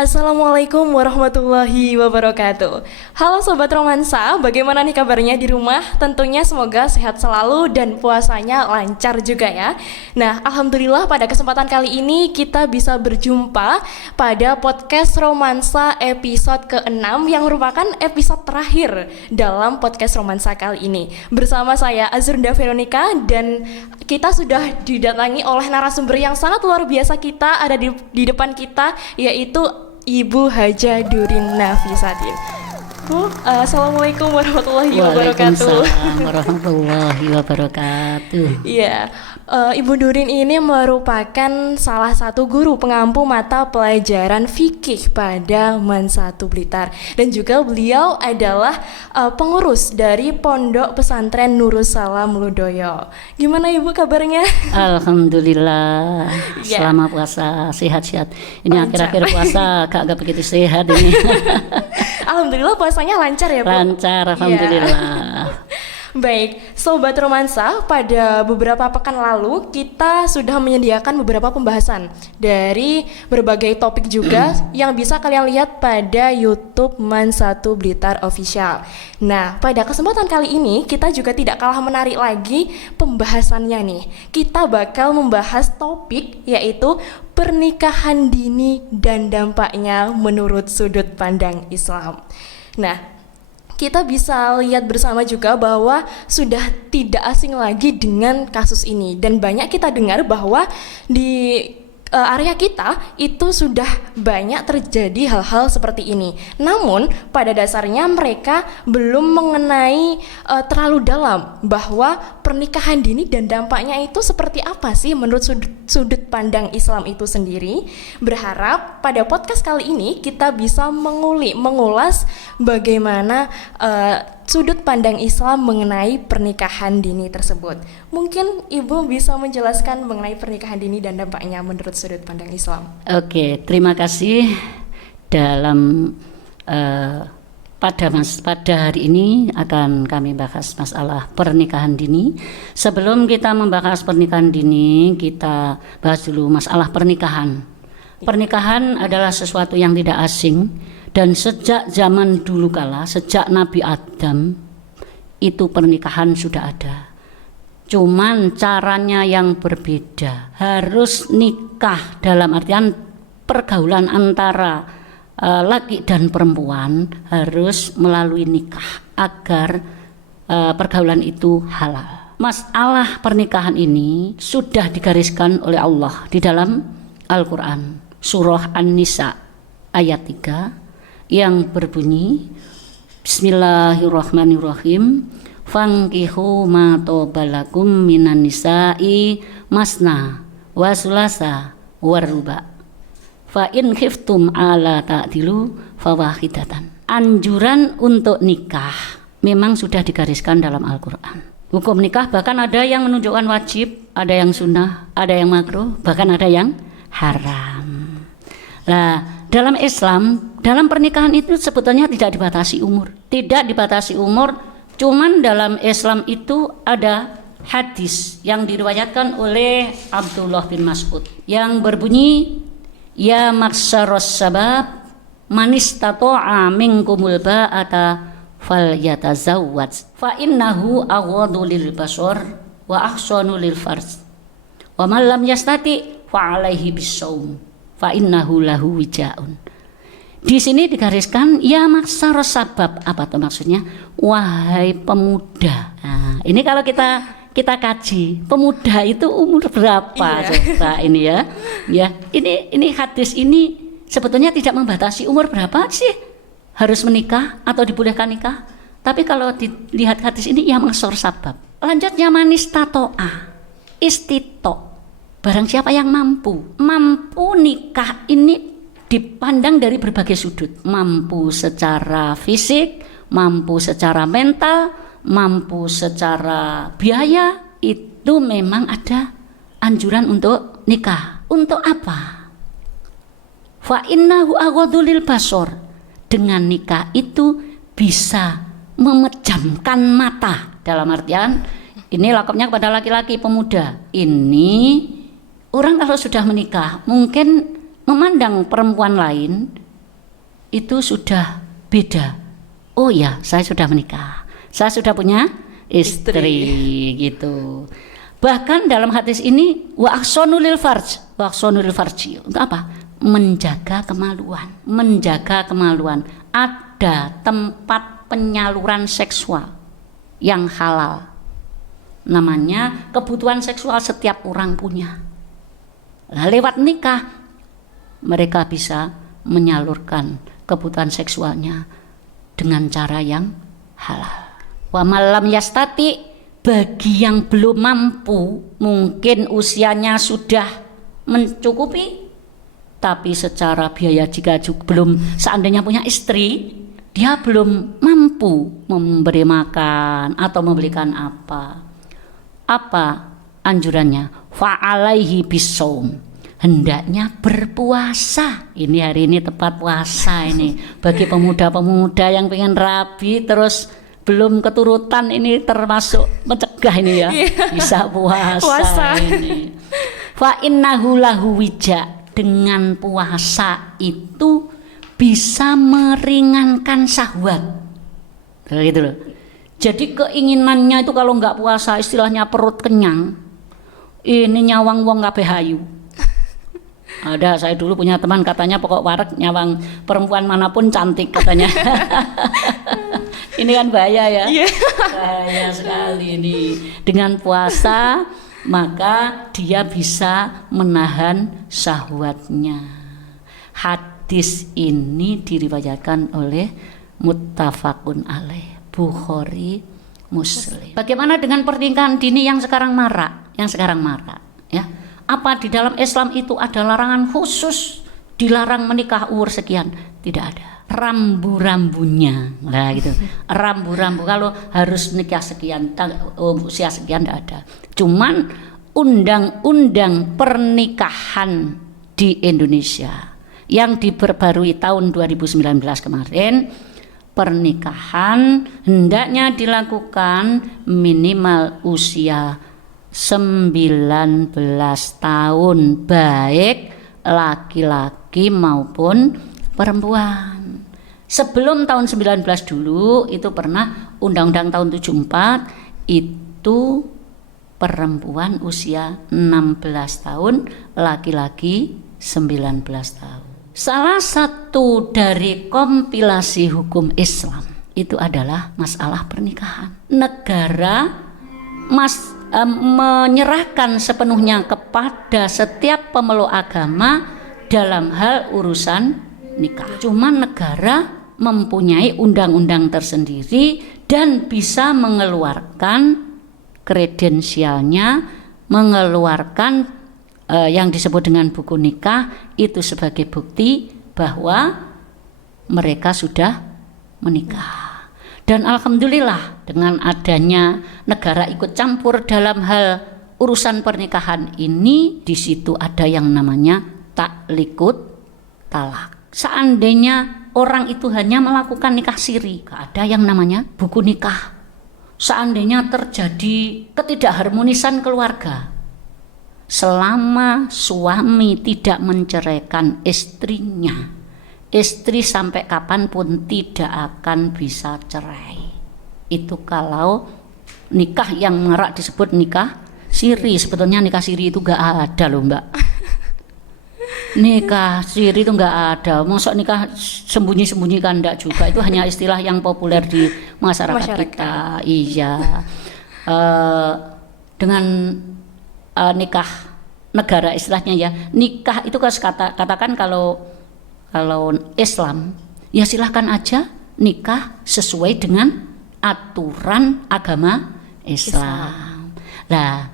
Assalamualaikum warahmatullahi wabarakatuh. Halo Sobat Romansa, bagaimana nih kabarnya di rumah? Tentunya semoga sehat selalu dan puasanya lancar juga ya. Nah, Alhamdulillah pada kesempatan kali ini kita bisa berjumpa pada podcast Romansa episode ke-6 yang merupakan episode terakhir dalam podcast Romansa kali ini. Bersama saya Azrunda Veronica dan kita sudah didatangi oleh narasumber yang sangat luar biasa. Kita ada di depan kita, yaitu Ibu Haja Durin Nafisatin. Assalamualaikum warahmatullahi wabarakatuh. Waalaikumsalam warahmatullahi wabarakatuh. Iya, Ibu Durin ini merupakan salah satu guru pengampu mata pelajaran fikih pada Mansatu Blitar, dan juga beliau adalah pengurus dari Pondok Pesantren Nurussalam Ludoyo. Gimana Ibu kabarnya? Alhamdulillah, Ya. selama puasa sehat-sehat. Ini Lancar. akhir-akhir puasa gak begitu sehat ini. Alhamdulillah puasanya lancar ya Bu? Lancar, Iya. alhamdulillah. Baik, Sobat Romansa, pada beberapa pekan lalu kita sudah menyediakan beberapa pembahasan dari berbagai topik juga yang bisa kalian lihat pada YouTube Mansatu Blitar Official. Nah, pada kesempatan kali ini kita juga tidak kalah menarik lagi pembahasannya nih. Kita bakal membahas topik yaitu pernikahan dini dan dampaknya menurut sudut pandang Islam. Nah, kita bisa lihat bersama juga bahwa sudah tidak asing lagi dengan kasus ini, dan banyak kita dengar bahwa di area kita itu sudah banyak terjadi hal-hal seperti ini. Namun pada dasarnya mereka belum mengenai terlalu dalam bahwa pernikahan dini dan dampaknya itu seperti apa sih menurut sudut pandang Islam itu sendiri. Berharap pada podcast kali ini kita bisa mengulas bagaimana sudut pandang Islam mengenai pernikahan dini tersebut. Mungkin Ibu bisa menjelaskan mengenai pernikahan dini dan dampaknya menurut sudut pandang Islam. Oke, terima kasih. Dalam pada hari ini akan kami bahas masalah pernikahan dini. Sebelum kita membahas pernikahan dini, kita bahas dulu masalah pernikahan. Pernikahan adalah sesuatu yang tidak asing, dan sejak zaman dulu kala, sejak Nabi Adam itu pernikahan sudah ada. Cuman caranya yang berbeda. Harus nikah dalam artian pergaulan antara laki dan perempuan harus melalui nikah agar pergaulan itu halal. Masalah pernikahan ini sudah digariskan oleh Allah di dalam Al-Quran, surah An-Nisa ayat 3 yang berbunyi, Bismillahirrahmanirrahim, fankihu ma tobalakum minan nisa'i masna wa sulasa waruba fa in khiftum ala ta'dilu fawahidatan. Anjuran untuk nikah memang sudah digariskan dalam Al-Quran. Hukum nikah bahkan ada yang menunjukkan wajib, ada yang sunnah, ada yang makruh, bahkan ada yang haram. Nah, dalam Islam, dalam pernikahan itu sebetulnya tidak dibatasi umur. Tidak dibatasi umur, cuman dalam Islam itu ada hadis yang diriwayatkan oleh Abdullah bin Mas'ud yang berbunyi, ya maksaros sabab manistato'a minkumul ba'ata falyatazawwaj fa innahu aghaddu lil basar wa ahsanu lil farj wa man lam yastati fa alaihi bisawm fa innahu lahu wijaun. Di sini digariskan ya maksaros sabab. Apa tuh maksudnya? Wahai pemuda. Nah, ini kalau kita kaji, pemuda itu umur berapa? Coba ini ya. Ya, ini hadis ini sebetulnya tidak membatasi umur berapa sih harus menikah atau dibolehkan nikah. Tapi kalau dilihat hadis ini ya maksor sabab. Lanjutnya manistato'a, istito. Barang siapa yang mampu nikah ini dipandang dari berbagai sudut. Mampu secara fisik, mampu secara mental, mampu secara biaya, itu memang ada anjuran untuk nikah. Untuk apa? Fa innahu aghaddu lil basar. Dengan nikah itu bisa memejamkan mata. Dalam artian ini lakopnya kepada laki-laki pemuda. Ini orang kalau sudah menikah mungkin memandang perempuan lain itu sudah beda. Oh ya, saya sudah menikah, saya sudah punya istri gitu. Bahkan dalam hadis ini wa ahsanu lil farji untuk apa? Menjaga kemaluan. Ada tempat penyaluran seksual yang halal. Namanya kebutuhan seksual setiap orang punya. Nah, lewat nikah mereka bisa menyalurkan kebutuhan seksualnya dengan cara yang halal. Wa malam yastati, bagi yang belum mampu, mungkin usianya sudah mencukupi, tapi secara biaya jika belum, seandainya punya istri, dia belum mampu memberi makan atau membelikan apa anjurannya? Fa'alaihi bisaum, hendaknya berpuasa. Ini hari ini tepat puasa ini bagi pemuda-pemuda yang pengen rabi terus belum keturutan, ini termasuk mencegah ini ya. Bisa puasa. Ini fa innahu lahu wija, dengan puasa itu bisa meringankan syahwat. Gitu loh. Jadi keinginannya itu kalau nggak puasa istilahnya perut kenyang, ini nyawang wong kabeh hayu. Ada, saya dulu punya teman katanya pokok warak nyawang perempuan manapun cantik katanya. Ini kan bahaya ya. Bahaya sekali ini. Dengan puasa maka dia bisa menahan syahwatnya. Hadis ini diriwayatkan oleh muttafaqun alaih, Bukhari, Muslim. Bagaimana dengan pernikahan dini yang sekarang marak? Ya. Apa di dalam Islam itu ada larangan khusus dilarang menikah umur sekian? Tidak ada. Rambu-rambunya, nah gitu. Rambu-rambu kalau harus nikah sekian, usia sekian tidak ada. Cuman undang-undang pernikahan di Indonesia yang diperbarui tahun 2019 kemarin, pernikahan hendaknya dilakukan minimal usia 19 tahun, baik laki-laki maupun perempuan. Sebelum tahun 19 dulu itu pernah undang-undang tahun 74 itu perempuan usia 16 tahun, laki-laki 19 tahun. Salah satu dari kompilasi hukum Islam itu adalah masalah pernikahan. Negara menyerahkan sepenuhnya kepada setiap pemeluk agama dalam hal urusan nikah. Cuma negara mempunyai undang-undang tersendiri dan bisa mengeluarkan kredensialnya, mengeluarkan yang disebut dengan buku nikah itu sebagai bukti bahwa mereka sudah menikah. Dan alhamdulillah dengan adanya negara ikut campur dalam hal urusan pernikahan ini, di situ ada yang namanya taklikut talak. Seandainya orang itu hanya melakukan nikah siri, gak ada yang namanya buku nikah. Seandainya terjadi ketidakharmonisan keluarga, selama suami tidak menceraikan istrinya, istri sampai kapanpun tidak akan bisa cerai. Itu kalau nikah yang marak disebut nikah siri. Sebetulnya nikah siri itu gak ada loh mbak. Nikah siri itu nggak ada. Maksud nikah sembunyi-sembunyi kan enggak juga. Itu hanya istilah yang populer di masyarakat kita. Iya. Dengan nikah negara istilahnya ya. Nikah itu katakan kalau Islam ya silahkan aja nikah sesuai dengan aturan agama Islam. Nah,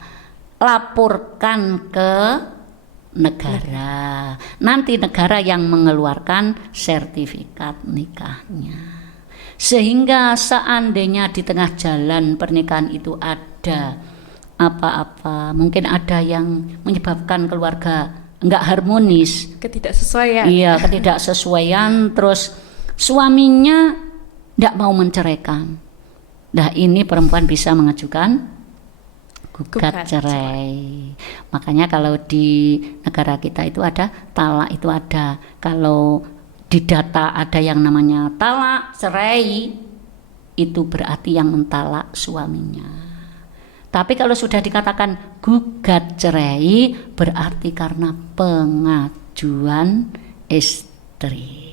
laporkan ke negara. Nanti negara yang mengeluarkan sertifikat nikahnya. Sehingga seandainya di tengah jalan pernikahan itu ada apa-apa, mungkin ada yang menyebabkan keluarga enggak harmonis, ketidaksesuaian. Iya, ketidaksesuaian, terus suaminya enggak mau menceraikan. Nah, ini perempuan bisa mengajukan gugat cerai. Makanya kalau di negara kita itu ada talak, itu ada. Kalau di data ada yang namanya talak, cerai, itu berarti yang mentalak suaminya. Tapi kalau sudah dikatakan gugat cerai, berarti karena pengajuan istri.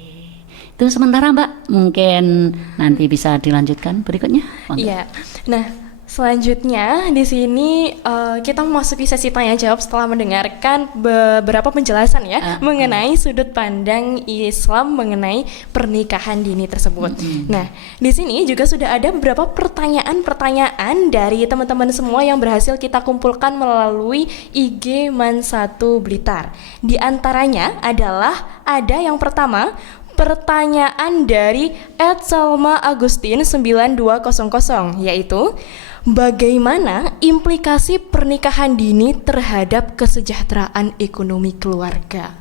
Itu sementara Mbak, mungkin nanti bisa dilanjutkan berikutnya. Iya. Nah, selanjutnya di sini kita memasuki sesi tanya jawab setelah mendengarkan beberapa penjelasan ya mengenai sudut pandang Islam mengenai pernikahan dini tersebut. Nah, di sini juga sudah ada beberapa pertanyaan-pertanyaan dari teman-teman semua yang berhasil kita kumpulkan melalui IG Man1 Blitar. Di antaranya adalah ada yang pertama, pertanyaan dari @salma agustin 9200, yaitu bagaimana implikasi pernikahan dini terhadap kesejahteraan ekonomi keluarga?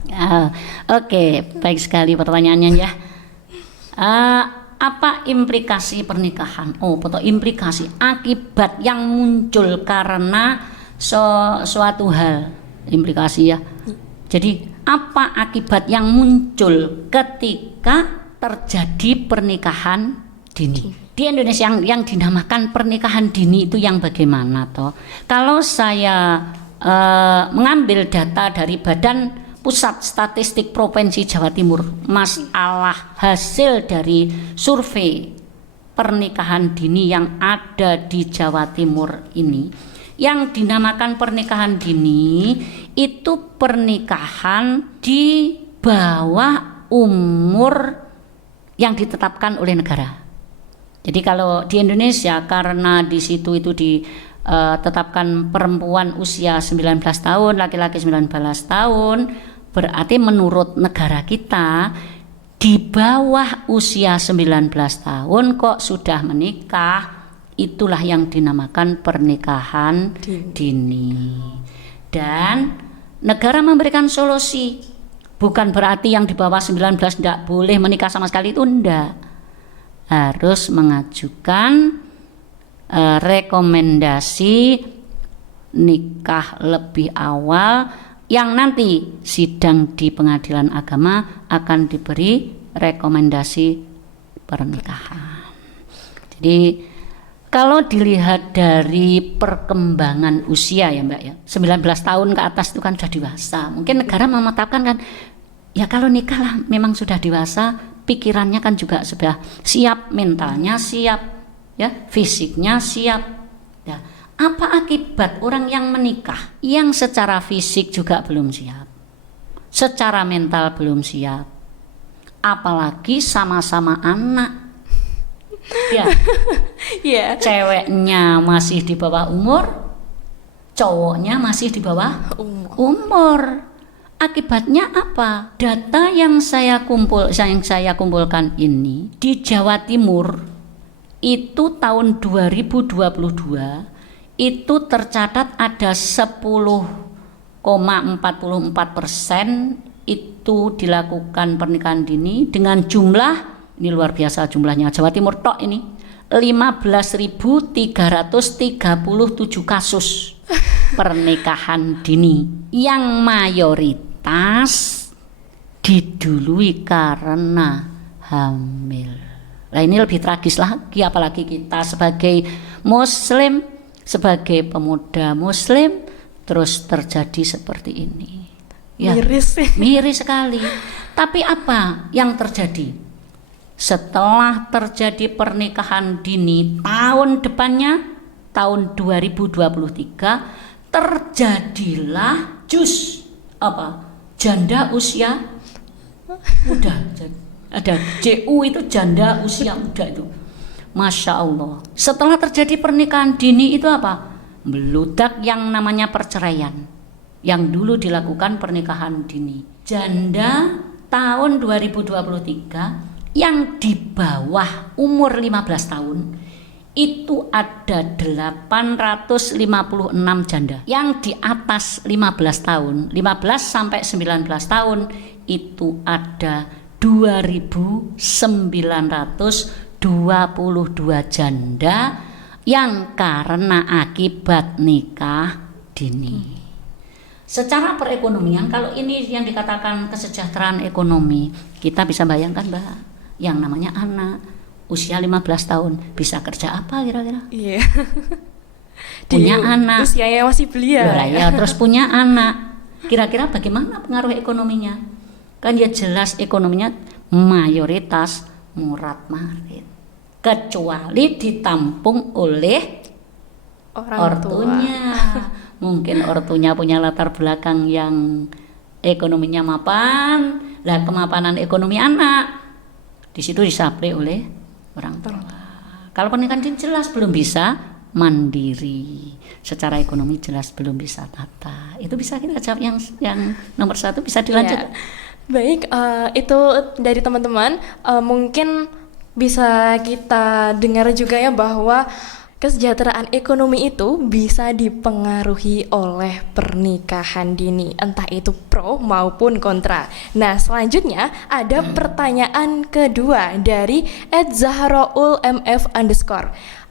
Oke, baik sekali pertanyaannya ya. Apa implikasi pernikahan? Atau implikasi akibat yang muncul karena suatu hal, implikasi ya. Jadi apa akibat yang muncul ketika terjadi pernikahan dini? Di Indonesia yang dinamakan pernikahan dini itu yang bagaimana toh? Kalau saya mengambil data dari Badan Pusat Statistik Provinsi Jawa Timur, masalah hasil dari survei pernikahan dini yang ada di Jawa Timur ini, yang dinamakan pernikahan dini itu pernikahan di bawah umur yang ditetapkan oleh negara. Jadi kalau di Indonesia karena di situ itu ditetapkan perempuan usia 19 tahun, laki-laki 19 tahun, berarti menurut negara kita di bawah usia 19 tahun kok sudah menikah, itulah yang dinamakan pernikahan dini. Dan negara memberikan solusi, bukan berarti yang di bawah 19 tidak boleh menikah sama sekali, itu enggak. Harus mengajukan rekomendasi nikah lebih awal yang nanti sidang di pengadilan agama akan diberi rekomendasi pernikahan. Jadi kalau dilihat dari perkembangan usia ya Mbak ya, 19 tahun ke atas itu kan sudah dewasa. Mungkin negara menetapkan kan, ya kalau nikah lah memang sudah dewasa, pikirannya kan juga sudah siap, mentalnya siap, ya, fisiknya siap. Ya, apa akibat orang yang menikah yang secara fisik juga belum siap, secara mental belum siap, apalagi sama-sama anak? Ya, Yeah. ceweknya masih di bawah umur, cowoknya masih di bawah umur. Akibatnya apa? Data yang saya kumpulkan ini di Jawa Timur itu tahun 2022 itu tercatat ada 10,44% itu dilakukan pernikahan dini dengan jumlah, ini luar biasa jumlahnya, Jawa Timur tok ini 15.337 kasus pernikahan dini yang mayoritas didului karena hamil. Nah ini lebih tragis lagi, apalagi kita sebagai muslim, sebagai pemuda muslim terus terjadi seperti ini. Ya, miris sekali. Tapi apa yang terjadi? Setelah terjadi pernikahan dini tahun depannya, tahun 2023, terjadilah janda usia muda. Ada JU itu janda usia muda itu. Masya Allah. Setelah terjadi pernikahan dini itu apa? Meludak yang namanya perceraian. Yang dulu dilakukan pernikahan dini. Janda tahun 2023 yang di bawah umur 15 tahun itu ada 856 janda. Yang di atas 15 tahun, 15 sampai 19 tahun itu ada 2.922 janda yang karena akibat nikah dini. Secara perekonomian, kalau ini yang dikatakan kesejahteraan ekonomi, kita bisa bayangkan Mbak, yang namanya anak usia 15 tahun bisa kerja apa kira-kira? Iya. Punya Di anak. usianya masih belia. Lah ya, terus punya anak. Kira-kira bagaimana pengaruh ekonominya? Kan ya jelas ekonominya mayoritas murad-marid. Kecuali ditampung oleh Orang tua. ortunya. Mungkin ortunya punya latar belakang yang ekonominya mapan. Lah kemapanan ekonomi anak di situ disaplai oleh orang tua. Kalau pernikahan ini jelas belum bisa mandiri, secara ekonomi jelas belum bisa tata. Itu bisa kita jawab yang nomor 1, bisa dilanjut. Iya. Baik, itu dari teman-teman. Mungkin bisa kita dengar juga ya bahwa kesejahteraan ekonomi itu bisa dipengaruhi oleh pernikahan dini, entah itu pro maupun kontra. Nah, selanjutnya ada pertanyaan kedua dari @zahraulmf_.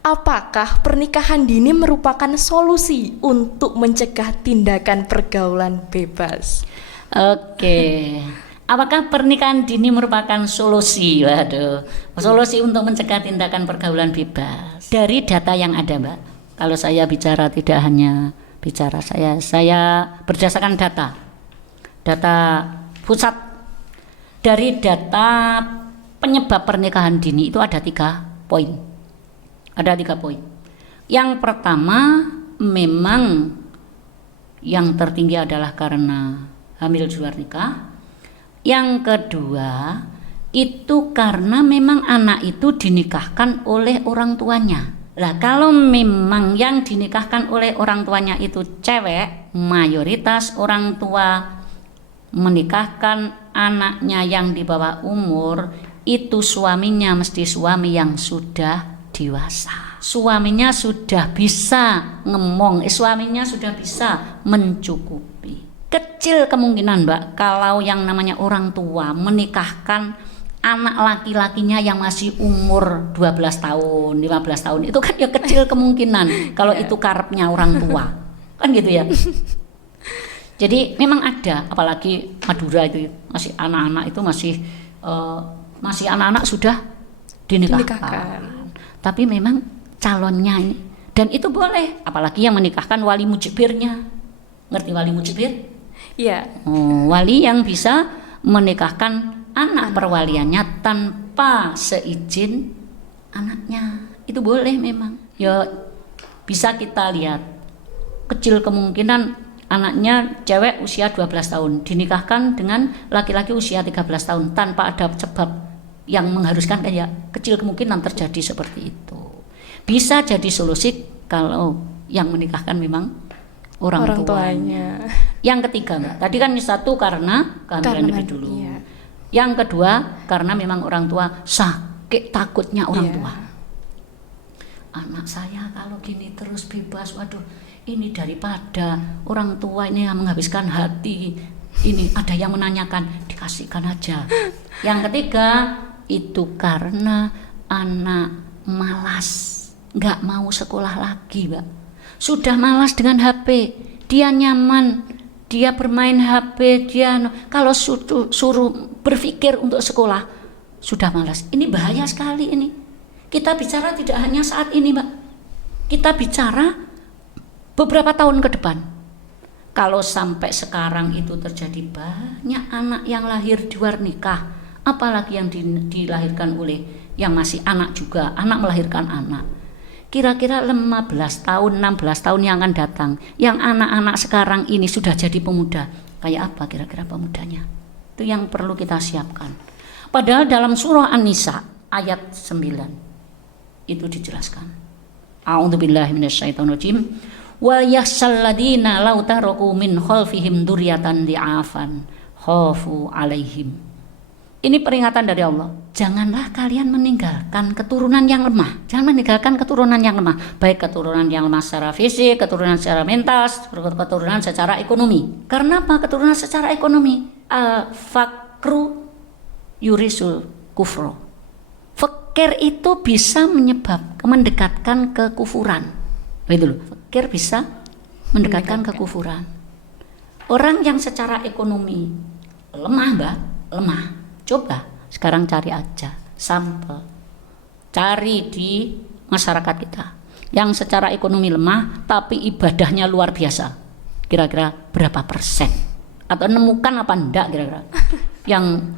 Apakah pernikahan dini merupakan solusi untuk mencegah tindakan pergaulan bebas? Oke. Apakah pernikahan dini merupakan solusi? Waduh, solusi untuk mencegah tindakan pergaulan bebas. Dari data yang ada, Mbak. Kalau saya bicara tidak hanya bicara saya berdasarkan data pusat. Dari data penyebab pernikahan dini itu ada 3 poin. Ada 3 poin. Yang pertama, memang yang tertinggi adalah karena hamil di luar nikah. Yang kedua, itu karena memang anak itu dinikahkan oleh orang tuanya. Lah kalau memang yang dinikahkan oleh orang tuanya itu cewek, mayoritas orang tua menikahkan anaknya yang di bawah umur, itu suaminya mesti suami yang sudah dewasa. Suaminya sudah bisa ngomong, suaminya sudah bisa mencukupi. Kecil kemungkinan Mbak kalau yang namanya orang tua menikahkan anak laki-lakinya yang masih umur 12 tahun, 15 tahun. Itu kan ya kecil kemungkinan kalau itu karepnya orang tua. Kan gitu ya. Jadi memang ada, apalagi Madura itu masih anak-anak itu masih anak-anak sudah dinikahkan. Tapi memang calonnya ini, dan itu boleh, apalagi yang menikahkan wali mujibirnya. Ngerti wali mujibir? Iya. Wali yang bisa menikahkan anak perwaliannya tanpa seizin anaknya. Itu boleh memang. Ya bisa kita lihat, kecil kemungkinan anaknya cewek usia 12 tahun dinikahkan dengan laki-laki usia 13 tahun tanpa ada sebab yang mengharuskan, kayak kecil kemungkinan terjadi seperti itu. Bisa jadi solusi kalau yang menikahkan memang orang tuanya. Yang ketiga Mbak, tadi kan 1 karena kehamilan lebih dulu. Iya. Yang kedua karena memang orang tua sakit, takutnya orang tua. Anak saya kalau gini terus bebas, waduh, ini daripada orang tua ini yang menghabiskan hati, ini ada yang menanyakan, dikasihkan aja. Yang ketiga itu karena anak malas, nggak mau sekolah lagi Mbak. Sudah malas dengan HP, dia nyaman, dia bermain HP, dia kalau suruh berpikir untuk sekolah sudah malas. Ini bahaya sekali ini. Kita bicara tidak hanya saat ini Mbak, kita bicara beberapa tahun ke depan. Kalau sampai sekarang itu terjadi banyak anak yang lahir di luar nikah, apalagi yang dilahirkan oleh yang masih anak juga, anak melahirkan anak. Kira-kira 15 tahun, 16 tahun yang akan datang, yang anak-anak sekarang ini sudah jadi pemuda, kayak apa kira-kira pemudanya? Itu yang perlu kita siapkan. Padahal dalam surah An-Nisa ayat 9 itu dijelaskan. A'udzubillahi minasyaitonirrajim. Wal yakhshal ladina law taraku min khalfihim dzurriatan di'afan khafu alaihim. Ini peringatan dari Allah. Janganlah kalian meninggalkan keturunan yang lemah. Jangan meninggalkan keturunan yang lemah, baik keturunan yang lemah secara fisik, keturunan secara mental, keturunan secara ekonomi. Karena apa? Keturunan secara ekonomi. Fakru yurisul kufro. Fakir itu bisa mendekatkan kekufuran. Itu loh. Fakir bisa mendekatkan kekufuran. Orang yang secara ekonomi lemah, Mbak, lemah. Coba sekarang cari aja sampel. Cari di masyarakat kita yang secara ekonomi lemah tapi ibadahnya luar biasa. Kira-kira berapa persen? Atau nemukan apa enggak kira-kira? Yang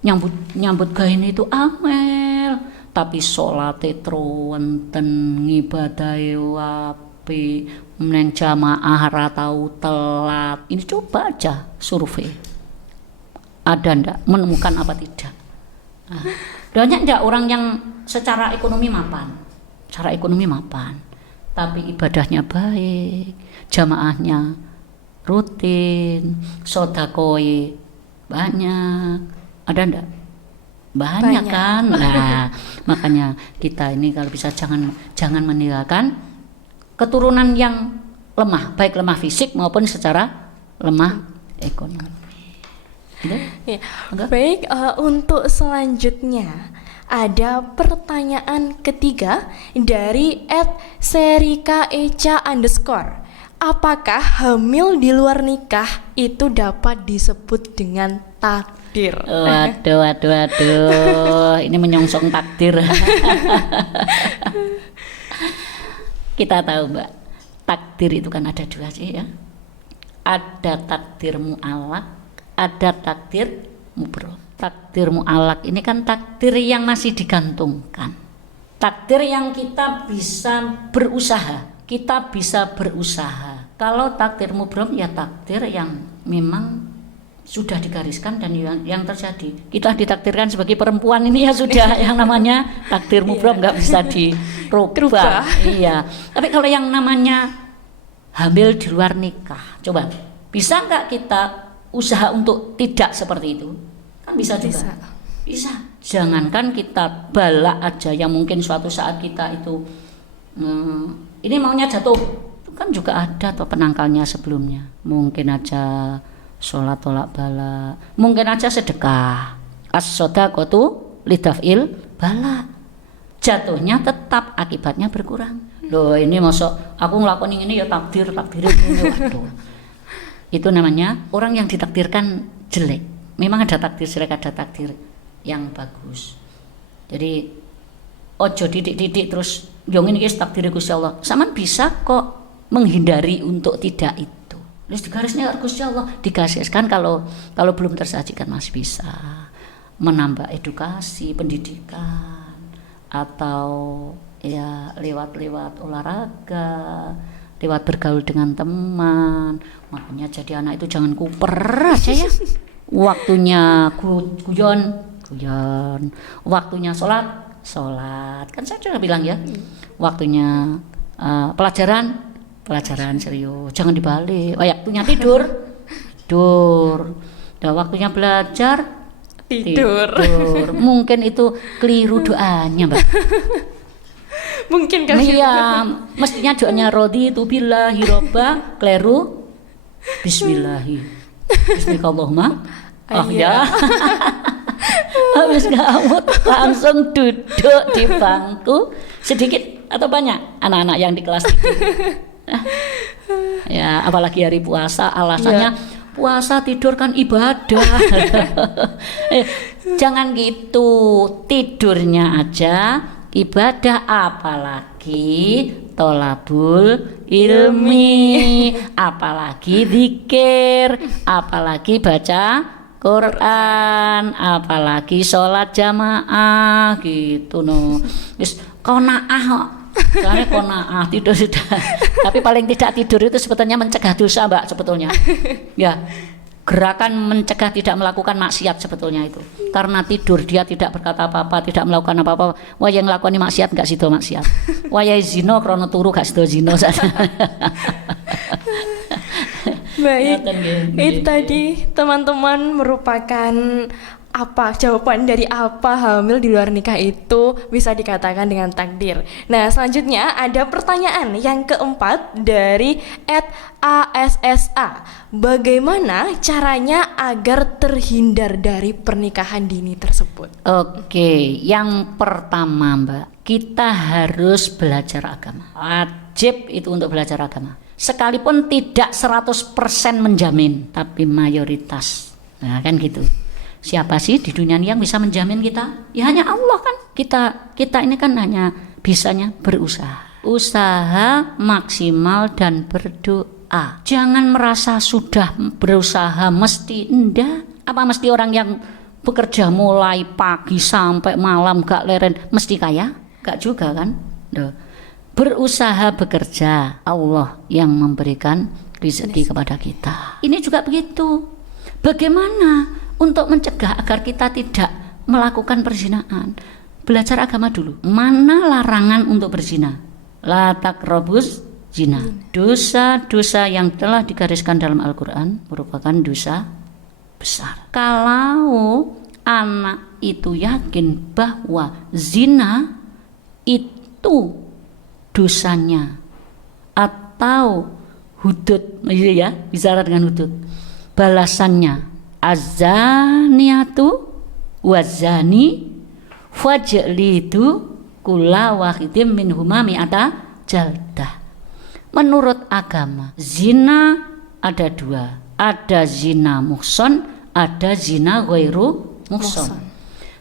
nyambut gawe itu amel tapi salate wonten ngibadahe wapi menen jamaah ra tau telat. Ini coba aja survei. Ada ndak menemukan apa tidak? Nah, banyak ndak orang yang secara ekonomi mapan. Secara ekonomi mapan, tapi ibadahnya baik, jamaahnya rutin, sedekah banyak. Ada ndak? Banyak kan. Nah, makanya kita ini kalau bisa jangan meninggalkan keturunan yang lemah, baik lemah fisik maupun secara lemah ekonomi. Ya. Baik, untuk selanjutnya ada pertanyaan ketiga dari @serika_eca_. Apakah hamil di luar nikah itu dapat disebut dengan takdir? Waduh, ini menyongsong takdir. Kita tahu, Mbak, takdir itu kan ada dua sih ya. Ada takdir mu'alaq, ada takdir mubrom. Takdir mu'alaq ini kan takdir yang masih digantungkan. Takdir yang kita bisa berusaha. Kalau takdir mubrom ya takdir yang memang sudah digariskan dan yang terjadi. Kita ditakdirkan sebagai perempuan ini ya sudah yang namanya takdir mubrom nggak bisa dirubah. Iya. Tapi kalau yang namanya hamil di luar nikah, coba bisa nggak kita usaha untuk tidak seperti itu? Kan bisa juga. Bisa. Jangankan kita balak aja yang mungkin suatu saat kita itu ini maunya jatuh, itu kan juga ada tuh penangkalnya sebelumnya. Mungkin aja sholat tolak bala, mungkin aja sedekah. As-shadaqatu lidaf'il bala. Jatuhnya tetap akibatnya berkurang. Loh ini masuk aku ngelakuin ini ya takdir ini. Waduh. Itu namanya orang yang ditakdirkan jelek. Memang ada takdir jelek, ada takdir yang bagus. Jadi ojo didik terus yang ini takdir Gusti Allah. Saman bisa kok menghindari untuk tidak itu. Terus digarisnya Gusti Allah dikasihkan kalau belum tersajikan masih bisa menambah edukasi, pendidikan atau ya lewat olahraga, lewat bergaul dengan teman. Makanya jadi anak itu jangan kuper aja ya. Waktunya guyon, waktunya sholat kan saya sudah bilang ya. Waktunya pelajaran serius, jangan dibalik. Waktunya tidur. Dan waktunya belajar tidur. Mungkin itu keliru doanya, Mbak. Mungkin kan? Iya, mestinya doanya rodi itu billahi robba, keliru bismillahirrahmanirrahim. Ya. Habis ngamut langsung duduk di bangku. Sedikit atau banyak anak-anak yang di kelas tidur. Ya, apalagi hari puasa alasannya puasa tidur kan ibadah. Jangan gitu, tidurnya aja ibadah, apalagi tolabul ilmi, apalagi zikir, apalagi baca Quran, apalagi sholat jamaah gitu no. Wis qanaah kok. Soalnya qanaah tidur sudah. Tapi paling tidak tidur itu sebetulnya mencegah dosa, Mbak, sebetulnya. Ya. Gerakan mencegah tidak melakukan maksiat sebetulnya itu. Karena tidur dia tidak berkata apa-apa, tidak melakukan apa-apa. Wah yang nglakoni maksiat enggak sido maksiat. Wah ya zina krana turu gak sido zina. Baik, itu tadi teman-teman merupakan jawaban dari apa hamil di luar nikah itu bisa dikatakan dengan takdir. Nah selanjutnya ada pertanyaan yang keempat dari @ASSA. Bagaimana caranya agar terhindar dari pernikahan dini tersebut? Oke, yang pertama Mbak, kita harus belajar agama. Wajib itu untuk belajar agama. sekalipun tidak 100% menjamin, tapi mayoritas. Nah kan gitu. Siapa sih di dunia ini yang bisa menjamin kita? Ya hanya Allah kan. Kita ini kan hanya bisanya berusaha. Usaha maksimal dan berdoa. Jangan merasa sudah berusaha mesti enggak. Apa mesti orang yang bekerja mulai pagi sampai malam gak leren mesti kaya? Gak juga kan? Duh. Berusaha bekerja, Allah yang memberikan rezeki kepada kita. Ini juga begitu. Bagaimana untuk mencegah agar kita tidak melakukan perzinahan? Belajar agama dulu. Mana larangan untuk berzina? La taqrabuz zina. Dosa-dosa yang telah digariskan dalam Al-Quran merupakan dosa besar. Kalau anak itu yakin bahwa zina itu dosanya atau hudud, ya bicara dengan hudud, balasannya azaniatu wazani fajlidu kula wahidim minhuma mi'ata jaldah. Menurut agama zina ada dua, ada zina muhson, ada zina ghairu muhson.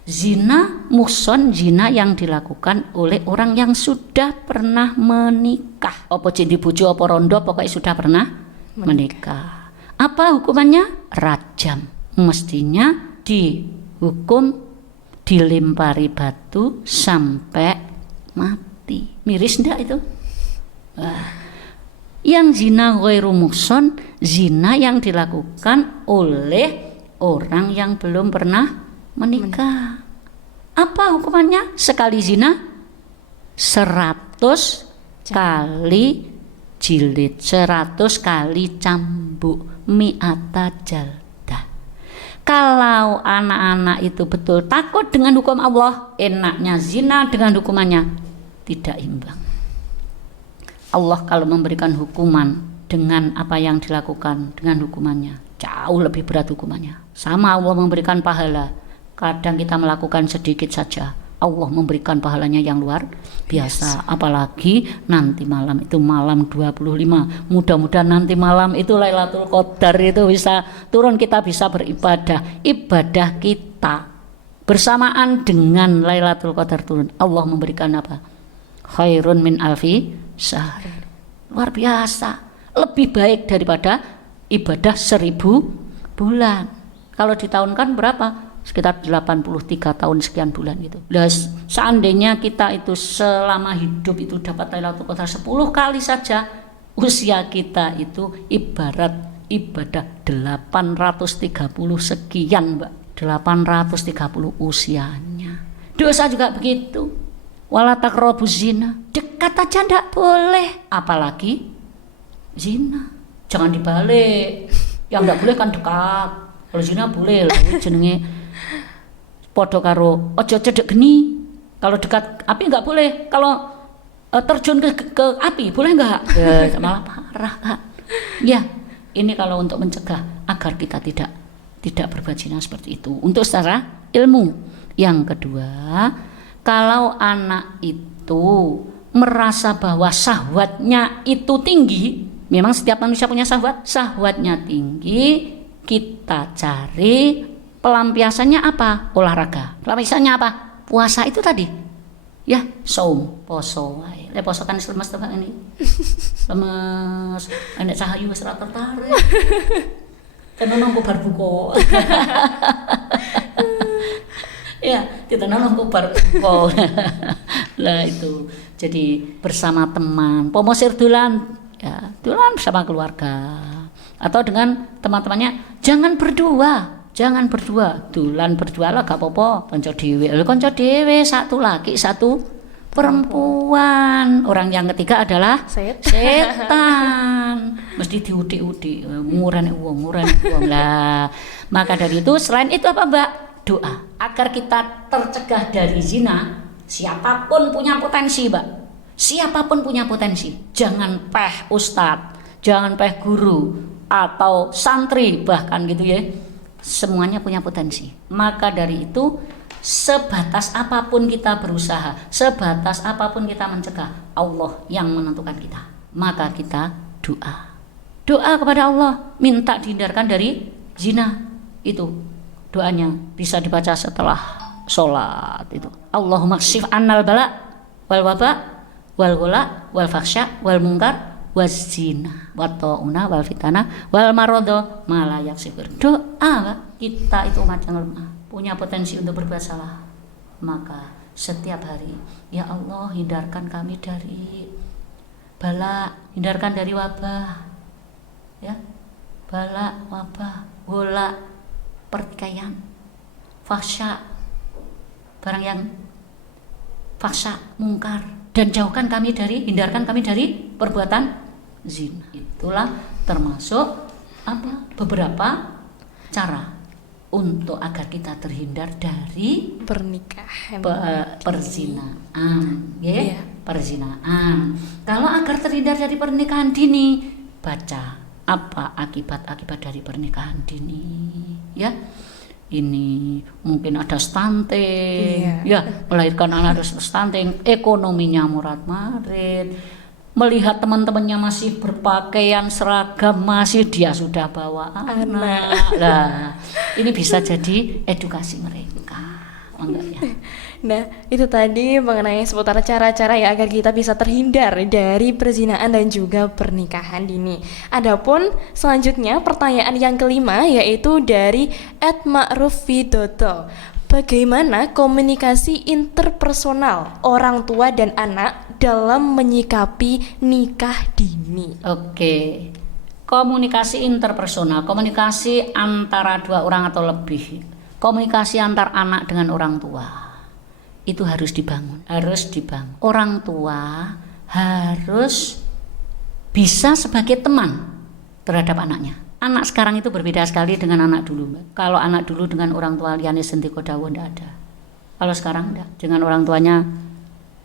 Zina muhson, zina yang dilakukan oleh orang yang sudah pernah menikah. Apa jadi bojo apa rondo, pokoknya sudah pernah menikah. Apa hukumannya? Rajam. Mestinya dihukum, dilempari batu sampai mati. Miris enggak itu? Yang zina ghairu muhson, zina yang dilakukan oleh orang yang belum pernah menikah. Apa hukumannya? Sekali zina 100 kali jilid, 100 kali cambuk, mi'ata jaldah. Kalau anak-anak itu betul takut dengan hukum Allah, enaknya zina dengan hukumannya tidak imbang. Allah kalau memberikan hukuman dengan apa yang dilakukan dengan hukumannya jauh lebih berat hukumannya. Sama Allah memberikan pahala. Kadang kita melakukan sedikit saja, Allah memberikan pahalanya yang luar biasa. Apalagi nanti malam itu malam 25. Mudah-mudahan nanti malam itu Lailatul Qadar itu bisa turun, kita bisa beribadah. Ibadah kita bersamaan dengan Lailatul Qadar turun, Allah memberikan apa? Khairun min alfi syahr. Luar biasa. Lebih baik daripada ibadah 1000 bulan. Kalau di tahun kan berapa? Sekitar 83 tahun sekian bulan gitu. Nah, seandainya kita itu selama hidup itu dapat Lailatul Qadar 10 kali saja, usia kita itu ibarat ibadah 830 sekian, Mbak. 830 usianya. Dosa juga begitu. Wala taqrabuz zina. Dekat aja ndak boleh, apalagi zina. Jangan dibalik. Yang ndak boleh kan dekat. Kalau zina boleh lah, jenenge podo karo ojo cedek geni. Kalau dekat api nggak boleh. Kalau terjun ke api boleh nggak? Malah parah kan. Ya, ini kalau untuk mencegah agar kita tidak berbuat zina seperti itu. Untuk secara ilmu. Yang kedua, kalau anak itu merasa bahwa syahwatnya itu tinggi, memang setiap manusia punya syahwatnya tinggi, kita cari pelampiasannya apa? Olahraga. Pelampiasannya apa? Puasa itu tadi. Ya, saum, poso wae. Lek poso kan lemes tekan ini. Lemes, enek cahayu wis ora tertarik. Tenan nang bar buka. Ya, ditenan nang bar buka. Lah itu. Jadi bersama teman, pomosir dolan, ya, dolan bersama keluarga. Atau dengan teman-temannya, jangan berdua, dolan berdua lah gak apa-apa, kanca dhewe, satu laki, satu perempuan. Orang yang ketiga adalah setan. Mesti diudik-udik, ngurani uang lah. Maka dari itu, selain itu apa, Mbak? Doa agar kita tercegah dari zina. Siapapun punya potensi, Mbak. Siapapun punya potensi. Jangan peh ustadz, jangan peh guru atau santri bahkan gitu ya. Semuanya punya potensi. Maka dari itu, sebatas apapun kita berusaha, sebatas apapun kita mencegah, Allah yang menentukan kita. Maka kita berdoa. Doa kepada Allah, minta dihindarkan dari zina. Itu doanya bisa dibaca setelah sholat itu. Allahumma kshif annal bala wal waba wal ghala wal fakhsya wal munkar waz zina wa ta'una wal fitana wal maradha ma la yaksifur. Doa kita itu macam lemah, punya potensi untuk berbuat salah. Maka setiap hari, ya Allah hindarkan kami dari bala, hindarkan dari wabah, ya, bala, wabah, ghala, pertikaian, fahsya, barang yang fahsya, mungkar, dan jauhkan kami dari, hindarkan kami dari perbuatan zina. Itulah termasuk beberapa cara untuk agar kita terhindar dari Pernikahan. Perzinaan, ya, Iya. perzinaan. Kalau agar terhindar dari pernikahan dini, baca apa akibat-akibat dari pernikahan dini, ya. Ini mungkin ada stunting, ya, melahirkan anak ada stunting, ekonominya murat-marit, melihat teman-temannya masih berpakaian seragam, masih dia sudah bawa anak. Lah, ini bisa jadi edukasi mereka. Enggak ya? Nah, itu tadi mengenai seputar cara-cara ya agar kita bisa terhindar dari perzinaan dan juga pernikahan dini. Adapun selanjutnya pertanyaan yang kelima yaitu dari @ma'ruf_widodo. Bagaimana komunikasi interpersonal orang tua dan anak dalam menyikapi nikah dini? Oke. Komunikasi interpersonal, komunikasi antara dua orang atau lebih. Komunikasi antar anak dengan orang tua. Itu harus dibangun, Orang tua harus bisa sebagai teman terhadap anaknya. Anak sekarang itu berbeda sekali dengan anak dulu, Mbak. Kalau anak dulu dengan orang tua liyane sendiko dawa ndak ada. Kalau sekarang enggak. Dengan orang tuanya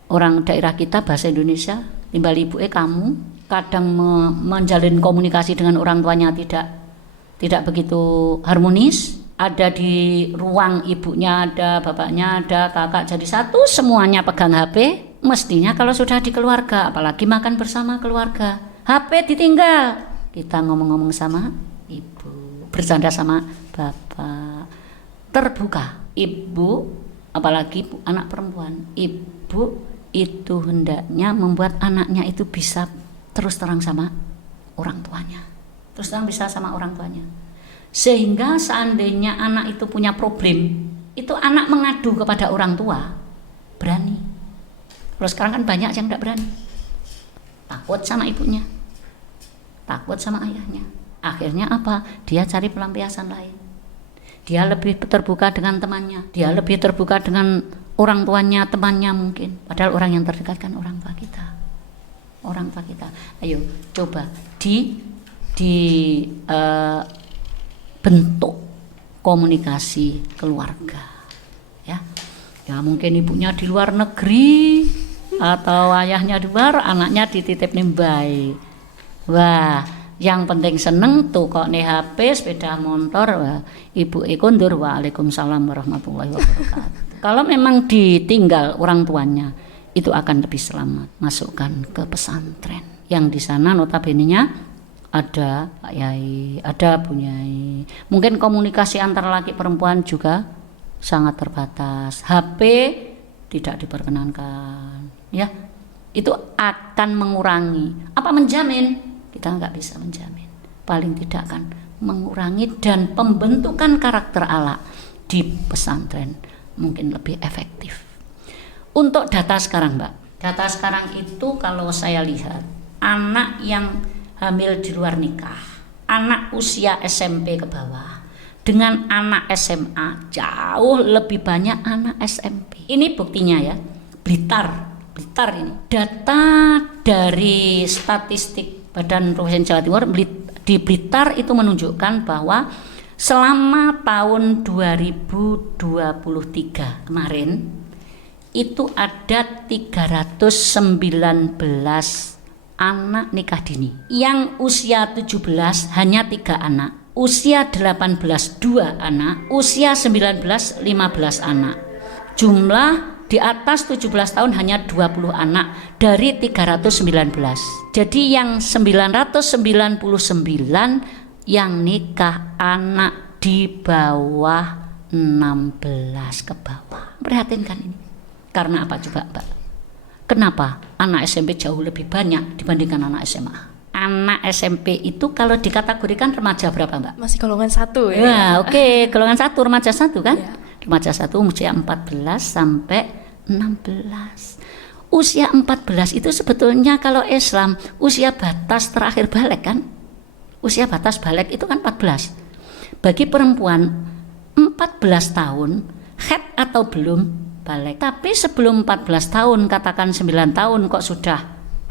orang daerah kita bahasa Indonesia, timbal ibuke kamu, kadang menjalin komunikasi dengan orang tuanya tidak begitu harmonis. Ada di ruang ibunya, ada bapaknya, ada kakak, jadi satu semuanya pegang HP. Mestinya kalau sudah di keluarga, apalagi makan bersama keluarga, HP ditinggal, kita ngomong-ngomong sama ibu, bercanda sama bapak, terbuka. Ibu, apalagi anak perempuan, ibu itu hendaknya membuat anaknya itu bisa terus terang sama orang tuanya, terus terang bisa sama orang tuanya. Sehingga seandainya anak itu punya problem, itu anak mengadu kepada orang tua, berani. Kalau sekarang kan banyak yang tidak berani, takut sama ibunya, takut sama ayahnya. Akhirnya apa? Dia cari pelampiasan lain. Dia lebih terbuka dengan temannya, dia lebih terbuka dengan orang tuanya, temannya mungkin. Padahal orang yang terdekat kan orang tua kita. Orang tua kita. Ayo coba bentuk komunikasi keluarga, ya mungkin ibunya di luar negeri atau ayahnya di luar, anaknya dititip nimbai. Wah, yang penting seneng tuh kok nih HP, sepeda motor, wah, ibu kondur, waalaikumsalam warahmatullahi wabarakatuh. Kalau memang ditinggal orang tuanya, itu akan lebih selamat. Masukkan ke pesantren yang di sana notabene-nya ada Pak Yai, ada Bu Yai. Mungkin komunikasi antara laki perempuan juga sangat terbatas. HP tidak diperkenankan, ya. Itu akan mengurangi. Apa menjamin? Kita nggak bisa menjamin. Paling tidak akan mengurangi, dan pembentukan karakter anak di pesantren mungkin lebih efektif. Untuk data sekarang, Mbak. Data sekarang itu kalau saya lihat anak yang hamil di luar nikah, anak usia SMP ke bawah dengan anak SMA jauh lebih banyak anak SMP. Ini buktinya ya, Blitar ini data dari statistik Badan Provinsi Jawa Timur di Blitar itu menunjukkan bahwa selama tahun 2023 kemarin itu ada 319 anak nikah dini. Yang usia 17 hanya 3 anak, usia 18 2 anak, usia 19 15 anak. Jumlah Di atas 17 tahun hanya 20 anak dari 319. Jadi yang 999 yang nikah anak di bawah 16 ke bawah. Perhatikan ini. Karena apa coba Mbak? Kenapa anak SMP jauh lebih banyak dibandingkan anak SMA? Anak SMP itu kalau dikategorikan remaja berapa Mbak? Masih golongan 1 ya. Ya, oke. Golongan 1, remaja 1 kan? Ya. Remaja 1 usia 14 sampai 16. Usia 14 itu sebetulnya kalau Islam usia batas terakhir balik kan? Usia batas balik itu kan 14. Bagi perempuan 14 tahun haid atau belum balik. Tapi sebelum 14 tahun, katakan 9 tahun kok sudah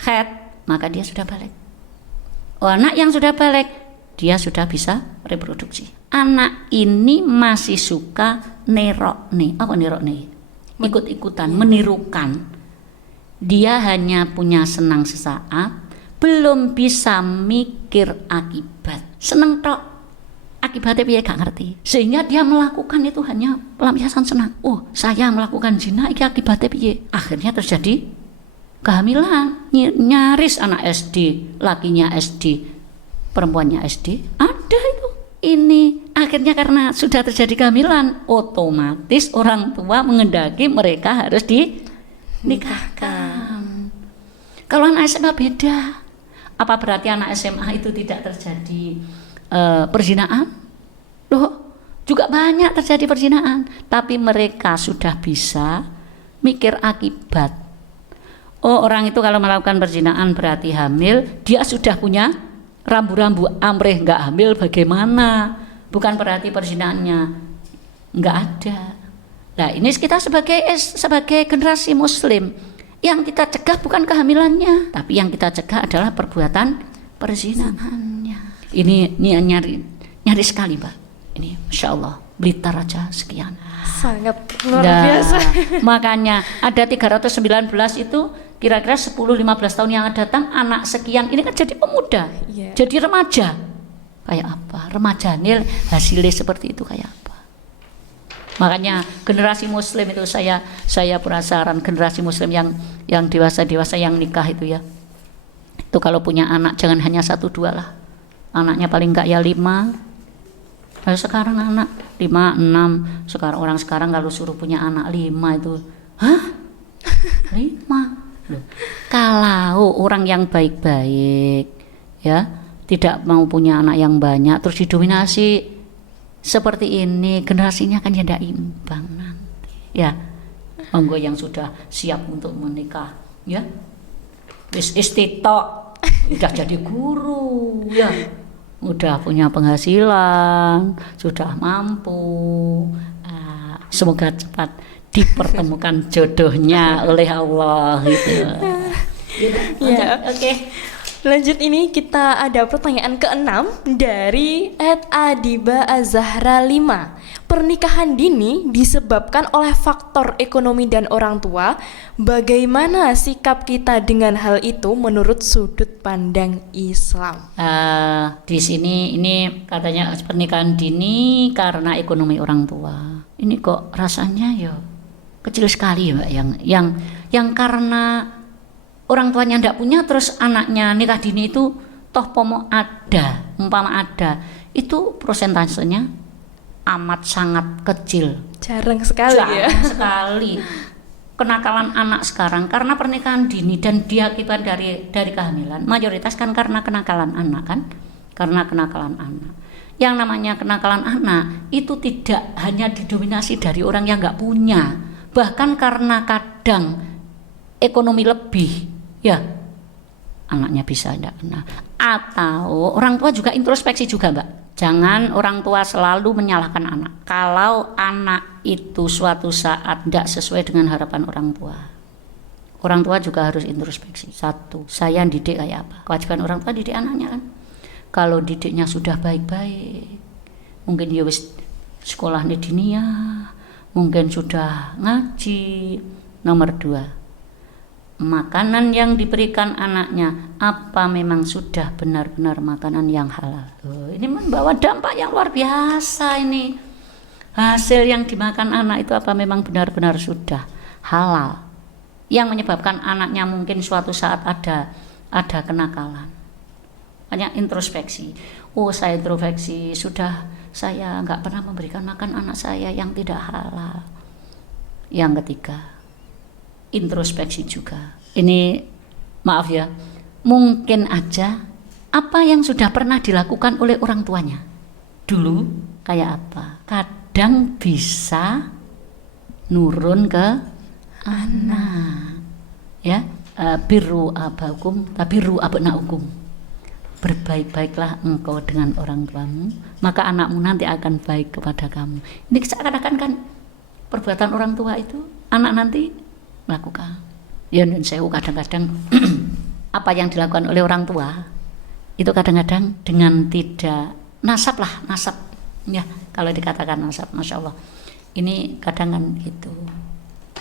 haid, maka dia sudah balik. Oh, anak yang sudah balik, dia sudah bisa reproduksi. Anak ini masih suka nerok nih. Apa nerok nih? Ikut-ikutan, menirukan. Dia hanya punya senang sesaat, belum bisa mikir akibat. Seneng tok, akibatnya dia gak ngerti. Sehingga dia melakukan itu hanya pelampiasan senang. Oh, saya melakukan zina, ini akibatnya piye? Akhirnya terjadi kehamilan. Nyaris anak SD, lakinya SD, perempuannya SD, ada itu. Ini akhirnya karena sudah terjadi kehamilan, otomatis orang tua mengendaki mereka harus dinikahkan. Kalau anak SMA beda. Apa berarti anak SMA itu tidak terjadi perzinaan? Loh, juga banyak terjadi perzinaan, tapi mereka sudah bisa mikir akibat. Oh, orang itu kalau melakukan perzinaan berarti hamil, dia sudah punya rambu-rambu amrih nggak hamil bagaimana? Bukan berarti perzinaannya nggak ada. Nah, ini kita sebagai generasi muslim yang kita cegah bukan kehamilannya, tapi yang kita cegah adalah perbuatan perzinaannya. Ini nyari sekali Mbak. Ini Masya Allah Blitar aja sekian. Sangat luar biasa. Makanya ada 319 itu kira-kira 10-15 tahun yang akan datang anak sekian ini kan jadi pemuda, jadi remaja. Kayak apa? Remaja nil hasilnya seperti itu kayak apa? Makanya generasi muslim itu saya penasaran, generasi muslim yang dewasa yang nikah itu ya. Itu kalau punya anak jangan hanya 1-2 lah. Anaknya paling enggak ya 5. Lalu sekarang anak 5, 6. Orang sekarang kalau suruh punya anak 5 itu, hah? 5. Loh, kalau orang yang baik-baik ya tidak mau punya anak yang banyak terus didominasi seperti ini, generasinya kan ya tidak imbang nanti ya. Monggo yang sudah siap untuk menikah ya wis istitok udah jadi guru ya, udah punya penghasilan, sudah mampu, semoga cepat dipertemukan jodohnya oleh Allah gitu. Ya, oke. Lanjut, ini kita ada pertanyaan ke-6 dari @adiba azahra 5. Pernikahan dini disebabkan oleh faktor ekonomi dan orang tua. Bagaimana sikap kita dengan hal itu menurut sudut pandang Islam? Di sini ini katanya pernikahan dini karena ekonomi orang tua. Ini kok rasanya ya kecil sekali ya Mbak, yang karena orang tuanya tidak punya terus anaknya nikah dini itu toh umpama ada itu prosentasenya amat sangat kecil, jarang sekali. Sekali kenakalan anak sekarang karena pernikahan dini dan diakibat dari kehamilan mayoritas kan karena kenakalan anak kan, karena kenakalan anak. Yang namanya kenakalan anak itu tidak hanya didominasi dari orang yang nggak punya, bahkan karena kadang ekonomi lebih ya anaknya bisa tidak kena. Atau orang tua juga introspeksi juga Mbak, jangan orang tua selalu menyalahkan anak. Kalau anak itu suatu saat tidak sesuai dengan harapan orang tua juga harus introspeksi. Satu, saya didik kayak apa? Kewajiban orang tua didik anaknya kan. Kalau didiknya sudah baik-baik, mungkin ya wis sekolah dinia, mungkin sudah ngaji. Nomor 2, makanan yang diberikan anaknya apa memang sudah benar-benar makanan yang halal. Ini membawa dampak yang luar biasa. Ini hasil yang dimakan anak itu apa memang benar-benar sudah halal yang menyebabkan anaknya mungkin suatu saat ada kenakalan. Hanya introspeksi. Oh, saya introspeksi, sudah saya nggak pernah memberikan makan anak saya yang tidak halal. Yang ketiga, introspeksi juga. Ini maaf ya, mungkin aja apa yang sudah pernah dilakukan oleh orang tuanya dulu kayak apa, kadang bisa nurun ke anak ya. Birru abakum tabiru abnaukum, berbaik-baiklah engkau dengan orang tuamu, maka anakmu nanti akan baik kepada kamu. Ini seakan-akan kan perbuatan orang tua itu anak nanti melakukan. Ya nun sewu, kadang-kadang apa yang dilakukan oleh orang tua itu kadang-kadang dengan tidak nasab ya, kalau dikatakan nasab, masya Allah ini kadang kan gitu.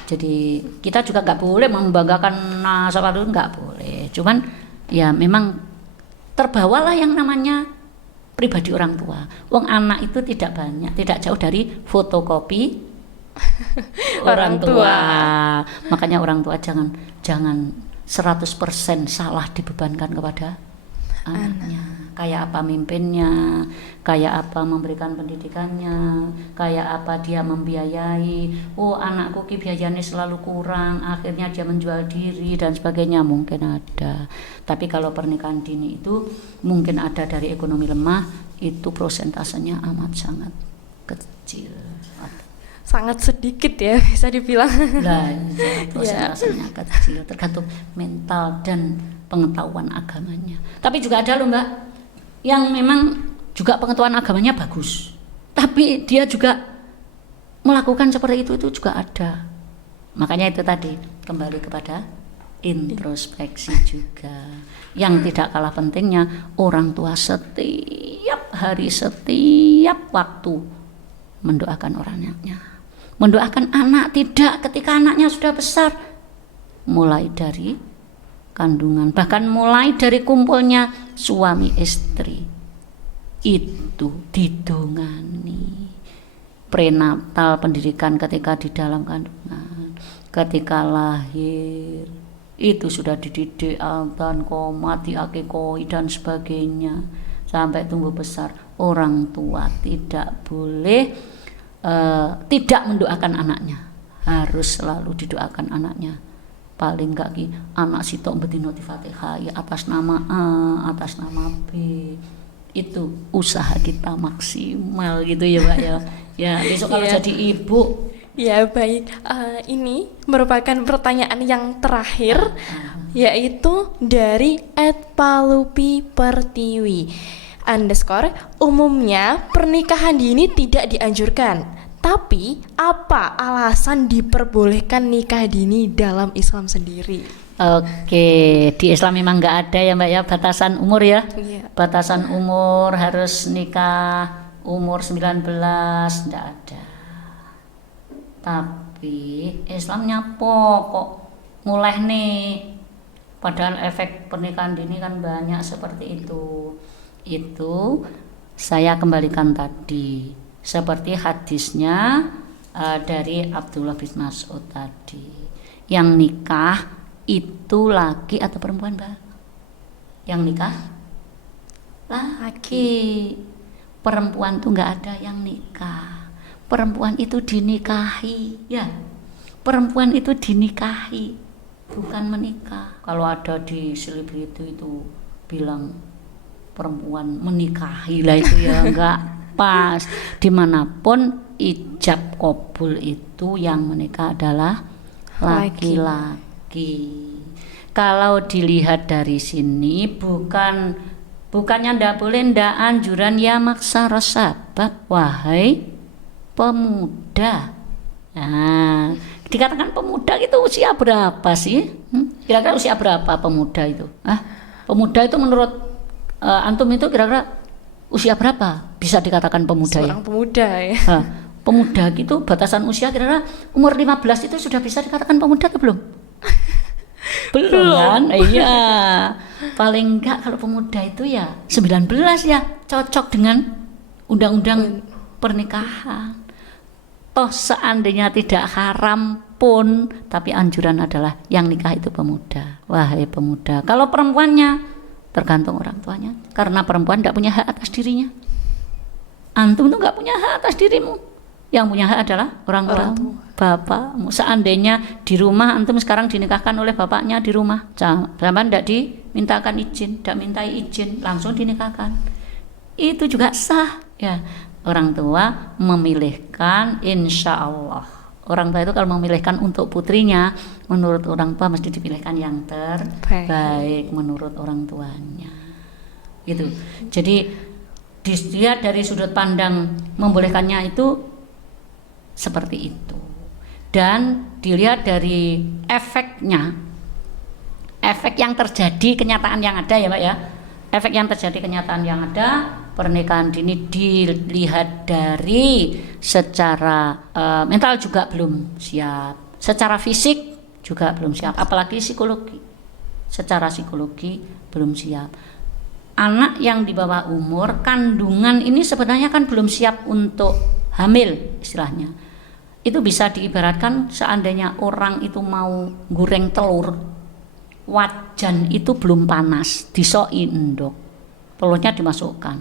Jadi kita juga nggak boleh membanggakan nasab itu, nggak boleh, cuman ya memang terbawalah yang namanya pribadi orang tua. Wong anak itu tidak banyak, tidak jauh dari fotokopi orang tua. Makanya orang tua jangan 100% salah dibebankan kepada anaknya. Kayak apa mimpinnya, kayak apa memberikan pendidikannya, kayak apa dia membiayai. Oh, anakku ki biayanya selalu kurang, akhirnya dia menjual diri dan sebagainya, mungkin ada. Tapi kalau pernikahan dini itu mungkin ada dari ekonomi lemah, itu prosentasenya amat sangat kecil. Sangat sedikit ya bisa dibilang. Nah, prosentasenya kecil, tergantung mental dan pengetahuan agamanya. Tapi juga ada loh Mbak, yang memang juga pengetahuan agamanya bagus, tapi dia juga melakukan seperti itu juga ada. Makanya itu tadi kembali kepada introspeksi juga. Yang tidak kalah pentingnya, orang tua setiap hari, setiap waktu mendoakan orangnya, mendoakan anak, tidak ketika anaknya sudah besar, mulai dari kandungan, bahkan mulai dari kumpulnya suami istri itu didongani. Prenatal, pendidikan ketika di dalam kandungan, ketika lahir itu sudah dididik, altan, qomat, diakekoi dan sebagainya sampai tumbuh besar. Orang tua tidak boleh tidak mendoakan anaknya, harus selalu didoakan anaknya. Paling enggak ki anak sitok bedino Fatihah ya atas nama A, atas nama B. Itu usaha kita maksimal gitu ya Mbak ya. Ya besok kalau jadi ibu. Ya baik, ini merupakan pertanyaan yang terakhir, yaitu dari @palupi pertiwi _ umumnya pernikahan dini tidak dianjurkan, tapi apa alasan diperbolehkan nikah dini dalam Islam sendiri? Oke, di Islam memang nggak ada ya Mbak ya batasan umur ya. Iya. Batasan umur harus nikah umur 19, enggak ada. Tapi Islamnya kok mulai nih, padahal efek pernikahan dini kan banyak seperti itu. Itu saya kembalikan tadi seperti hadisnya dari Abdullah bin Mas'ud tadi, yang nikah itu laki atau perempuan Mbak? Yang nikah laki. Perempuan tuh nggak ada yang nikah. Perempuan itu dinikahi ya. Perempuan itu dinikahi, bukan menikah. Kalau ada di selebriti itu bilang perempuan menikahi lah, itu ya enggak pas. Dimanapun ijab kabul itu yang menikah adalah laki-laki. Kalau dilihat dari sini bukannya ndak boleh, ndak anjuran ya maksara sabab, wahai pemuda. Nah, dikatakan pemuda itu usia berapa sih? Kira-kira usia berapa pemuda itu? Pemuda itu menurut antum itu kira-kira usia berapa bisa dikatakan pemuda? Seorang pemuda ya. Pemuda gitu batasan usia kira-kira umur 15 itu sudah bisa dikatakan pemuda atau belum? Belum kan? Iya. Paling enggak kalau pemuda itu ya 19 ya, cocok dengan undang-undang pernikahan. Toh seandainya tidak haram pun, tapi anjuran adalah yang nikah itu pemuda. Wahai pemuda, kalau perempuannya tergantung orang tuanya, karena perempuan tidak punya hak atas dirinya. Antum tuh nggak punya hak atas dirimu. Yang punya hak adalah orang tua, bapakmu. Seandainya di rumah antum sekarang dinikahkan oleh bapaknya di rumah, zaman tidak dimintakan izin, tidak mintai izin, langsung dinikahkan, itu juga sah. Ya, orang tua memilihkan, insya Allah. Orang tua itu kalau memilihkan untuk putrinya, menurut orang tua mesti dipilihkan yang terbaik menurut orang tuanya. Gitu. Jadi dilihat dari sudut pandang membolehkannya itu seperti itu, dan dilihat dari efeknya, efek yang terjadi kenyataan yang ada ya Pak ya, efek yang terjadi kenyataan yang ada. Pernikahan dini dilihat dari secara mental juga belum siap, secara fisik juga belum siap, apalagi psikologi. Secara psikologi belum siap. Anak yang di bawah umur kandungan ini sebenarnya kan belum siap untuk hamil istilahnya. Itu bisa diibaratkan seandainya orang itu mau goreng telur, wajan itu belum panas, disoi endok, telurnya dimasukkan,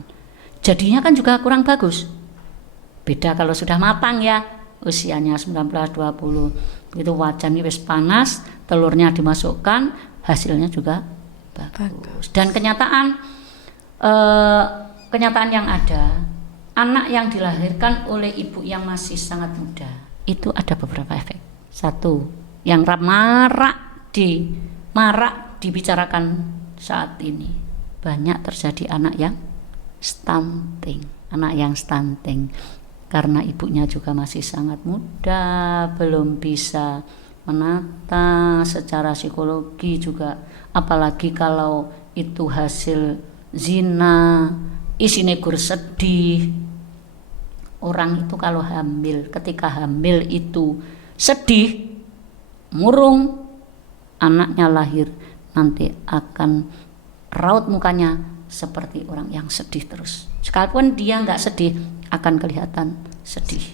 jadinya kan juga kurang bagus. Beda kalau sudah matang ya, usianya 19-20, itu wajan ini wis panas, telurnya dimasukkan, hasilnya juga bagus. Dan kenyataan yang ada, anak yang dilahirkan oleh ibu yang masih sangat muda itu ada beberapa efek. Satu, yang marak dibicarakan saat ini, banyak terjadi anak yang stunting, karena ibunya juga masih sangat muda, belum bisa menata secara psikologi juga, apalagi kalau itu hasil zina, isinya sedih. Orang itu kalau hamil, ketika hamil itu sedih, murung, anaknya lahir nanti akan raut mukanya seperti orang yang sedih terus. Sekalipun dia nggak sedih, akan kelihatan sedih.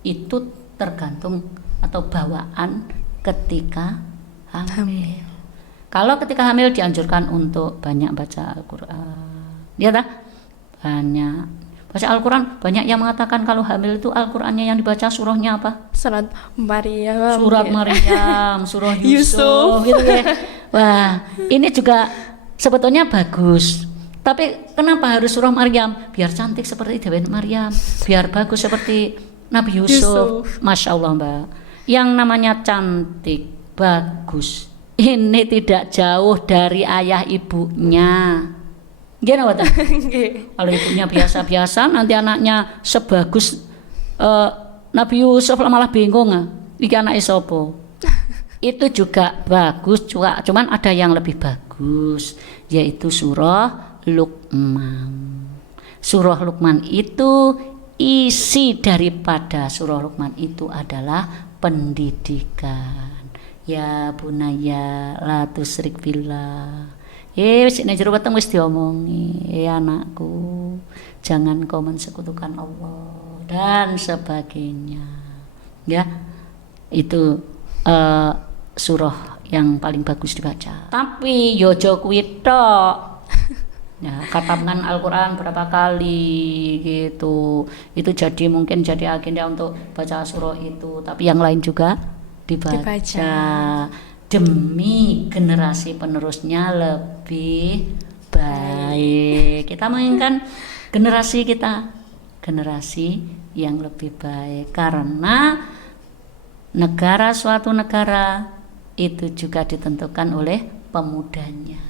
Itu tergantung atau bawaan ketika hamil. Kalau ketika hamil dianjurkan untuk banyak baca Al-Quran, ya dah, banyak baca Al-Quran. Banyak yang mengatakan kalau hamil itu Al-Qurannya yang dibaca surahnya apa? Surat Maryam, surah Yusuf gitu ya. Wah, ini juga sebetulnya bagus. Tapi kenapa harus surah Maryam? Biar cantik seperti Dewi Maryam, biar bagus seperti Nabi Yusuf. Masya Allah Mbak, yang namanya cantik, bagus, ini tidak jauh dari ayah ibunya. Gimana Wata? Kalau ibunya biasa-biasa, nanti anaknya sebagus Nabi Yusuf malah bingung, iki anaknya sopo. Itu juga bagus, cuman ada yang lebih bagus, yaitu surah Luqman. Surah Luqman itu, isi daripada surah Luqman itu adalah pendidikan. Ya bunaya la tusyrik billah. Wis nek jero weteng wis diomongi, anakku, jangan kau mensekutukan Allah dan sebagainya. Ya, itu surah yang paling bagus dibaca. Tapi yojo kuwi tok. Ya, katakan Al-Quran berapa kali gitu. Itu mungkin jadi agenda untuk baca surah itu, tapi yang lain juga dibaca. Demi generasi penerusnya lebih baik. Kita menginginkan generasi kita generasi yang lebih baik, karena suatu negara itu juga ditentukan oleh pemudanya.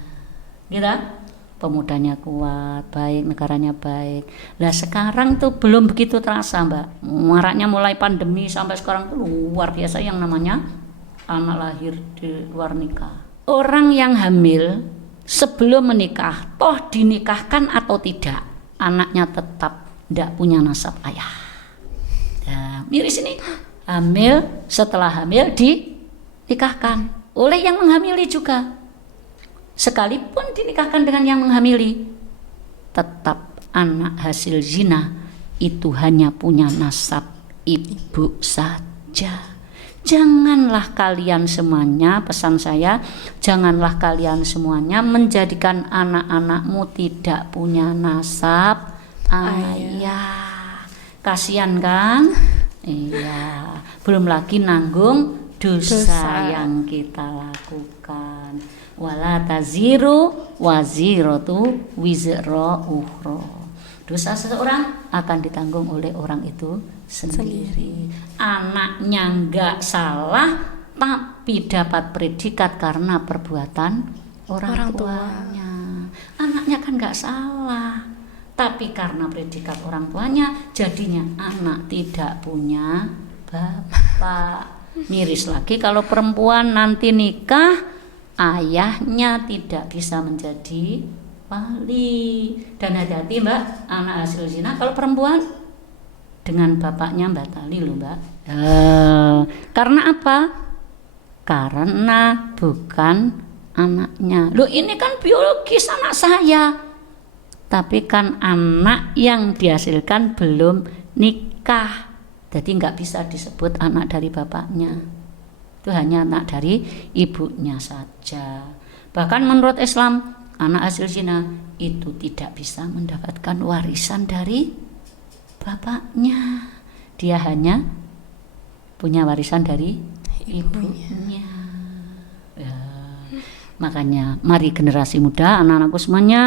Gitu? Pemudanya kuat, baik, negaranya baik. Nah sekarang tuh belum begitu terasa Mbak. Maraknya mulai pandemi sampai sekarang luar biasa yang namanya anak lahir di luar nikah. Orang yang hamil sebelum menikah, toh dinikahkan atau tidak, anaknya tetap tidak punya nasab ayah. Nah, miris ini, hamil, setelah hamil dinikahkan oleh yang menghamili juga. Sekalipun dinikahkan dengan yang menghamili, tetap anak hasil zina itu hanya punya nasab ibu saja. Janganlah kalian semuanya, pesan saya, janganlah kalian semuanya menjadikan anak-anakmu tidak punya nasab ayah. Kasihan kan? Iya, belum lagi nanggung dosa yang kita lakukan. Wala taziru waziratu wizra ukhra. Dosa seseorang akan ditanggung oleh orang itu sendiri. Anaknya enggak salah tapi dapat predikat karena perbuatan orang tuanya. Anaknya kan enggak salah, tapi karena predikat orang tuanya jadinya anak tidak punya bapak. Miris lagi kalau perempuan nanti nikah, ayahnya tidak bisa menjadi wali. Dan hati-hati mbak, anak hasil zina kalau perempuan dengan bapaknya batali loh mbak. Karena apa? Karena bukan anaknya. Loh ini kan biologis anak saya, tapi kan anak yang dihasilkan belum nikah, jadi nggak bisa disebut anak dari bapaknya. Itu hanya anak dari ibunya saja. Bahkan menurut Islam, anak hasil zina itu tidak bisa mendapatkan warisan dari bapaknya. Dia hanya punya warisan dari ibunya. Ya. Makanya mari generasi muda, anak-anakku semuanya,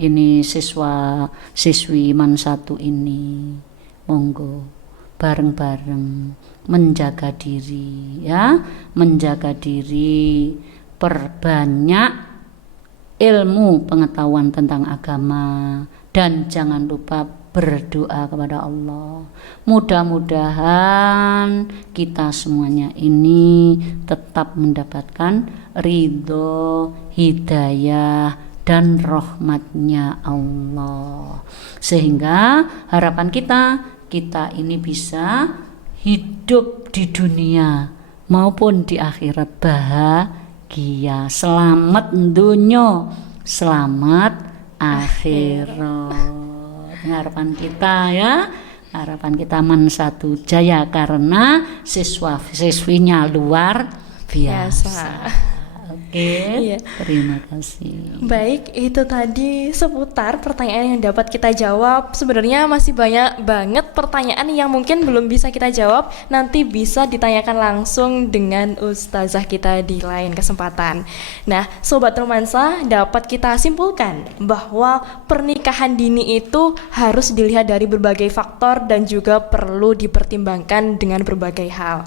ini siswa-siswi MAN 1 ini, monggo bareng-bareng menjaga diri ya, menjaga diri, perbanyak ilmu pengetahuan tentang agama, dan jangan lupa berdoa kepada Allah. Mudah-mudahan kita semuanya ini tetap mendapatkan ridho, hidayah, dan rahmatnya Allah, sehingga harapan kita ini bisa hidup di dunia maupun di akhirat bahagia, selamat dunia, selamat akhirat. Harapan kita ya, harapan kita MAN 1 jaya karena siswa-siswinya luar biasa. Oke, Iya. terima kasih. Baik, itu tadi seputar pertanyaan yang dapat kita jawab. Sebenarnya masih banyak banget pertanyaan yang mungkin belum bisa kita jawab. Nanti bisa ditanyakan langsung dengan ustazah kita di lain kesempatan. Nah, Sobat Romansa, dapat kita simpulkan bahwa pernikahan dini itu harus dilihat dari berbagai faktor dan juga perlu dipertimbangkan dengan berbagai hal.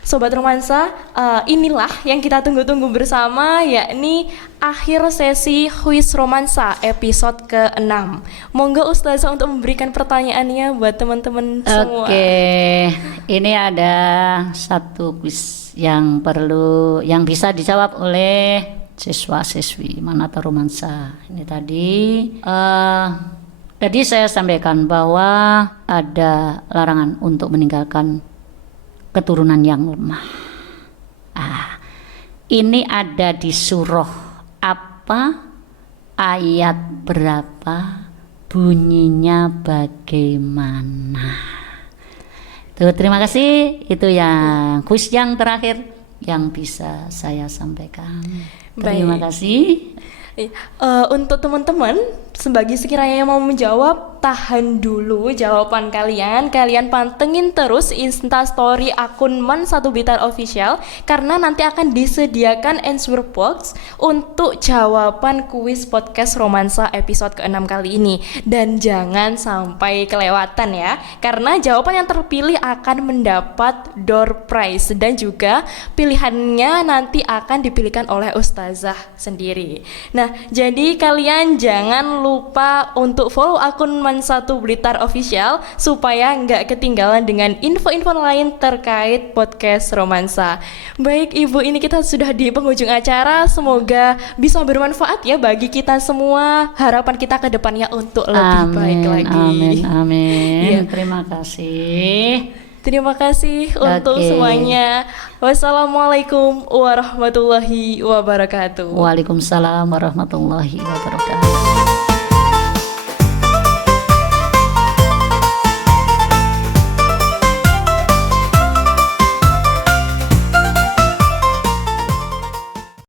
Sobat Romansa, inilah yang kita tunggu-tunggu bersama, yakni akhir sesi Kuis Romansa episode ke-6. Monggo Ustazah untuk memberikan pertanyaannya buat teman-teman semua. Oke, ini ada satu kuis yang yang bisa dijawab oleh siswa-siswi MAN Romansa. Ini tadi saya sampaikan bahwa ada larangan untuk meninggalkan keturunan yang lemah. Ini ada di surah apa, ayat berapa, bunyinya bagaimana. Tuh, terima kasih. Itu yang kuis yang terakhir yang bisa saya sampaikan. Terima kasih. Untuk teman-teman, sebagai sekiranya yang mau menjawab, tahan dulu jawaban kalian. Kalian pantengin terus Instastory akun MAN 1 Blitar Official, karena nanti akan disediakan answer box untuk jawaban kuis podcast Romansa episode ke-6 kali ini. Dan jangan sampai kelewatan ya, karena jawaban yang terpilih akan mendapat door prize, dan juga pilihannya nanti akan dipilihkan oleh ustazah sendiri. Nah, jadi kalian jangan lupa untuk follow akun MAN 1 Blitar Official supaya nggak ketinggalan dengan info-info lain terkait podcast Romansa. Baik Ibu, ini kita sudah di penghujung acara. Semoga bisa bermanfaat ya bagi kita semua. Harapan kita ke depannya untuk lebih baik lagi. Amin. Ya. Terima kasih. Terima kasih untuk semuanya. Wassalamualaikum warahmatullahi wabarakatuh. Waalaikumsalam warahmatullahi wabarakatuh.